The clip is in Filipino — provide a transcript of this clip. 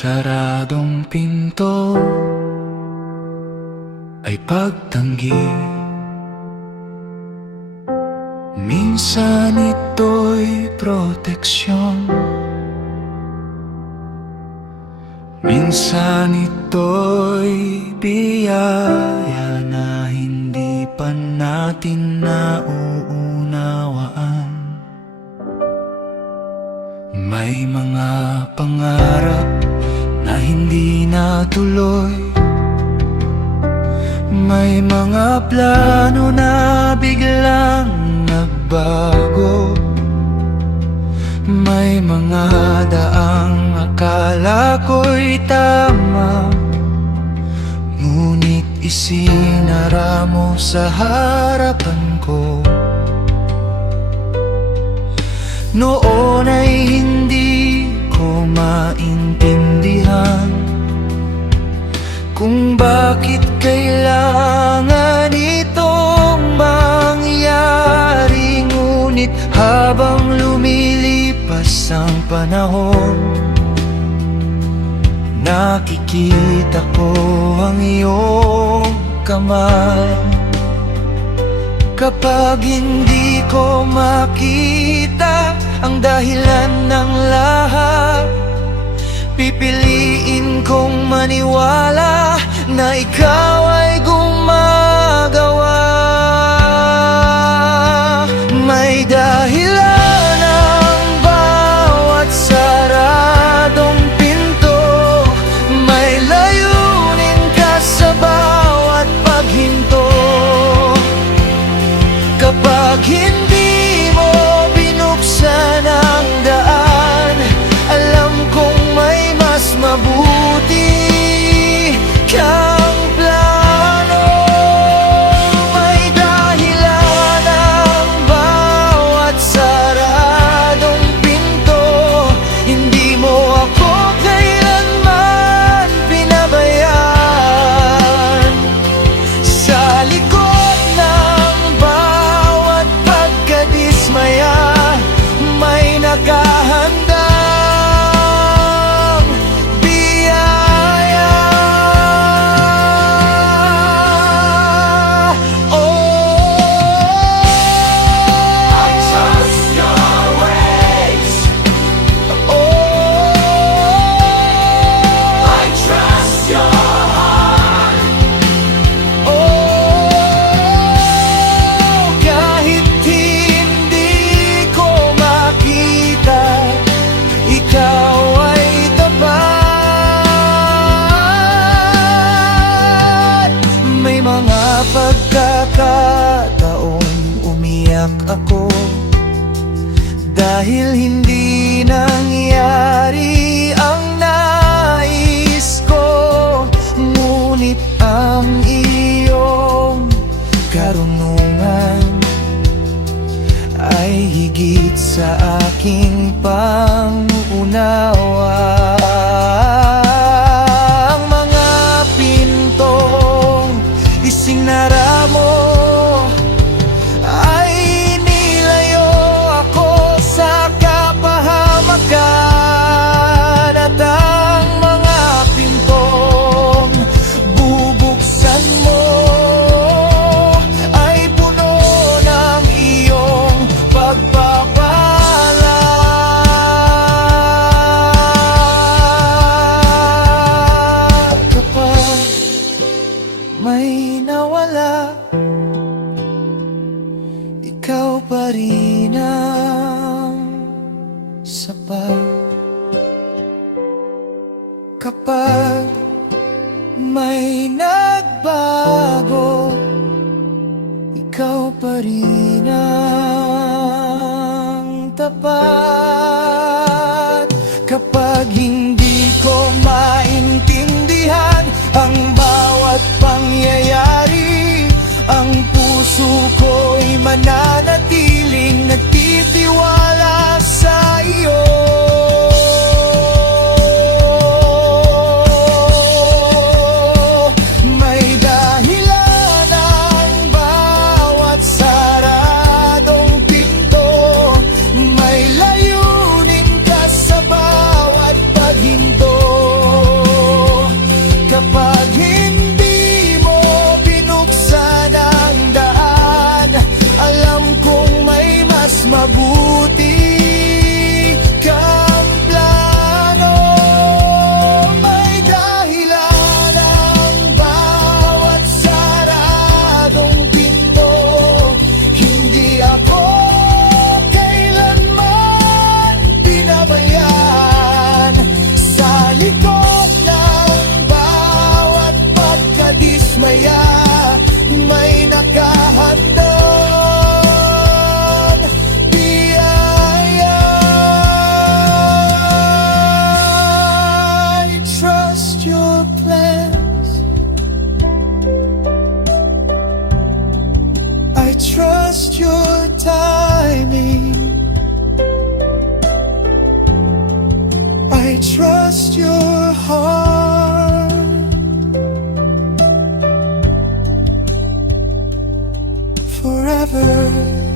saradong pinto ay pagtanggi. Minsan ito'y proteksyon, minsan ito'y biyaya na hindi pa natin nauunawaan. May mga pangarap na hindi natuloy, may mga plano na biglang nagbago, may mga daang akala ko'y tama, ngunit isinara mo sa harapan ko. Noon ay hindi ko maintindihan kung bakit kailangan itong mangyari, ngunit habang lumilipas ang panahon, nakikita ko ang iyong kamay. Kapag hindi ko makita ang dahilan ng lahat, pipiliin kong maniwala na ikaw ay gumagawa. May dahilan ang bawat saradong pinto, may layunin ka sa bawat paghinto. Kapag hindi mo binuksan ang daan, alam kong may mas mabuti kang plano. May dahilan ang bawat saradong pinto, hindi mo ako kailanman pinabayaan. Sa likod ng bawat pagkadismaya, may nakahandang biyaya. Oh, I trust your ways. Oh, I trust your heart. Oh, kahit hindi ko makita, ikaw ay tapat. May mga pagkakataon umiyak ako dahil hindi nangyari ang nais ko, ngunit ang iyong karunungan ay higit sa aking pangunawa. Ang mga pintong isinara mo ay nilayo ako sa kapahamakan, at ang mga pintong bubuksan mo ay puno ng iyong pagpapala. Kapag may nawala, ikaw pa rin ang sapat. Kapag may nagbago, ikaw pa rin ang tapat. Kapag hindi ko maintindihan ang bawat pangyayari, ang puso ko'y mananatiling nagtitiwala sa iyo. May dahilan ang bawat saradong pinto, may layunin ka sa bawat paghinto. trust your timing. I trust your heart. Forever.